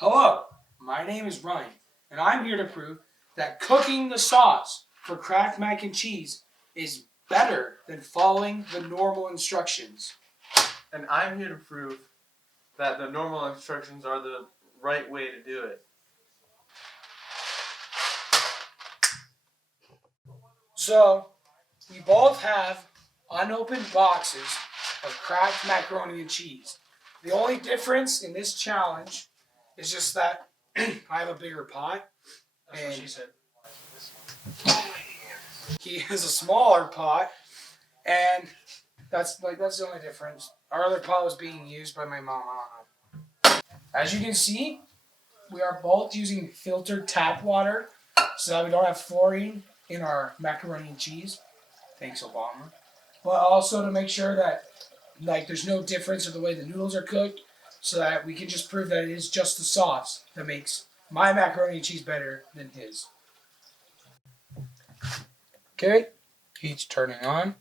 Hello, my name is Ryan, and I'm here to prove that cooking the sauce for Kraft Mac and Cheese is better than following the normal instructions. And I'm here to prove that the normal instructions are the right way to do it. So, we both have unopened boxes of Kraft macaroni and cheese. The only difference in this challenge is just that I have a bigger pot. That's what she said. He has a smaller pot, and that's the only difference. Our other pot was being used by my mom. I don't know. As you can see, we are both using filtered tap water so that we don't have fluorine in our macaroni and cheese. Thanks, Obama. But also to make sure that there's no difference in the way the noodles are cooked, so that we can just prove that it is just the sauce that makes my macaroni and cheese better than his. Okay, heat's turning on.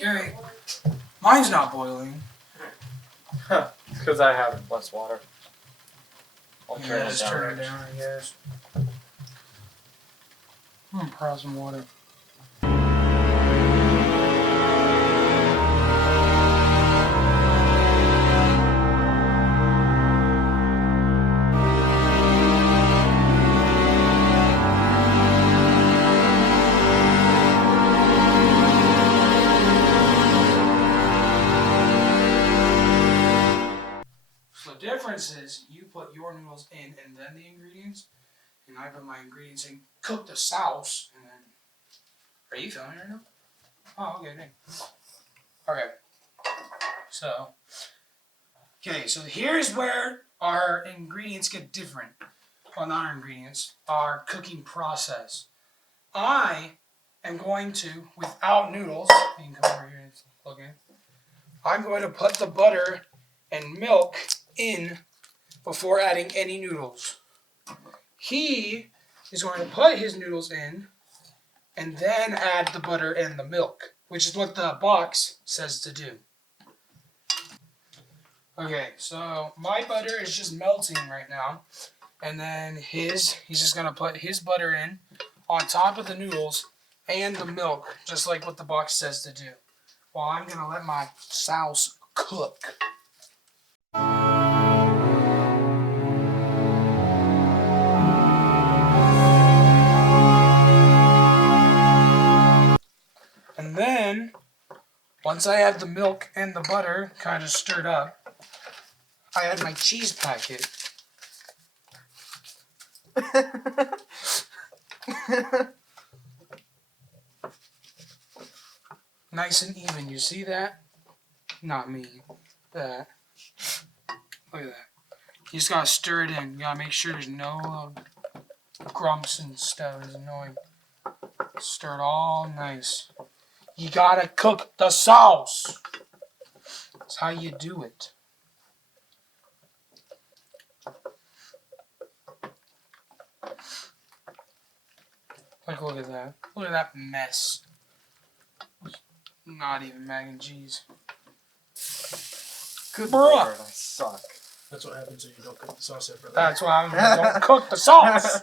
Okay, mine's not boiling. It's because I have less water. I'll turn it Just down. turn it down, I guess. I'm gonna pour some water. So the difference is you put your noodles in and then the ingredients, and I put my ingredients in, cook the sauce, and then. Are you filming right now? Oh, okay, thanks. Okay. So here's where our ingredients get different. Well, not our ingredients, our cooking process. I am going to, without noodles, you can come over here and plug in. I'm going to put the butter and milk in before adding any noodles. He is going to put his noodles in and then add the butter and the milk, which is what the box says to do. Okay, so my butter is just melting right now, and then he's just gonna put his butter in on top of the noodles and the milk, just like what the box says to do, while I'm gonna let my sauce cook. And then, once I have the milk and the butter kind of stirred up, I add my cheese packet. Nice and even, you see that? Not me. That. Look at that. You just gotta stir it in. You gotta make sure there's no grumps and stuff. It's annoying. Stir it all nice. You gotta cook the sauce. That's how you do it. Look at that. Look at that mess. Not even mac and cheese. Good Bruh. Lord, I suck. That's what happens when you don't cook the sauce after that. That's why I don't cook the sauce.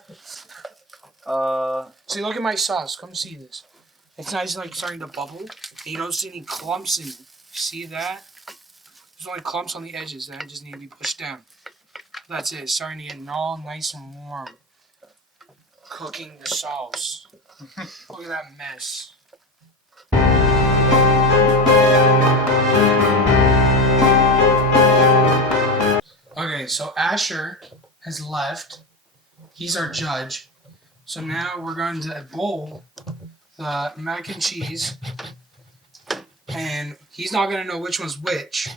See, look at my sauce. Come see this. It's nice, starting to bubble. And you don't see any clumps in it. See that? There's only clumps on the edges that just need to be pushed down. That's it. It's starting to get all nice and warm. Cooking the sauce. Look at that mess. Okay, so Asher has left. He's our judge. So now we're going to bowl the mac and cheese. And he's not going to know which one's which.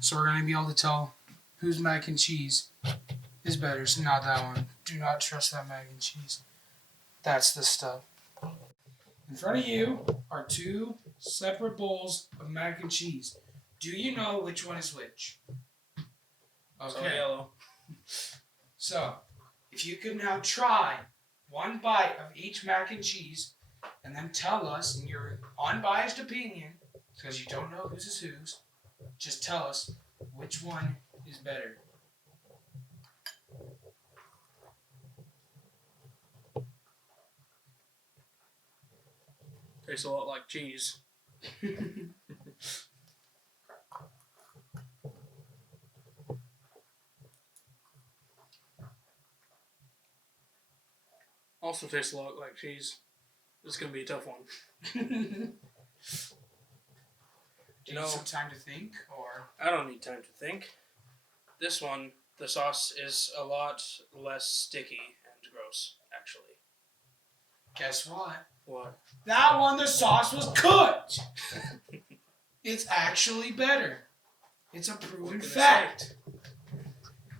So we're going to be able to tell whose mac and cheese is is better. It's not that one. Do not trust that mac and cheese. That's the stuff. In front of you are two separate bowls of mac and cheese. Do you know which one is which? It's all Okay. yellow. So, if you could now try one bite of each mac and cheese and then tell us in your unbiased opinion, because you don't know whose is whose, just tell us which one is better. Tastes a lot like cheese. Also tastes a lot like cheese. This is gonna be a tough one. Do you No. need some time to think, or I don't need time to think. This one, the sauce is a lot less sticky and gross, actually. guess what? What? That one, the sauce was cooked. It's actually better. It's a proven can I fact.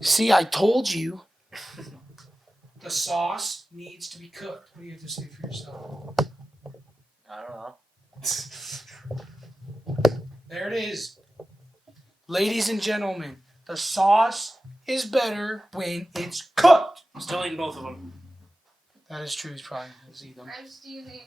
See, I told you. The sauce needs to be cooked. What do you have to say for yourself? I don't know. There it is. Ladies and gentlemen, the sauce is better when it's cooked. I'm still eating both of them. That is true. He's probably going to eat them. I'm stealing.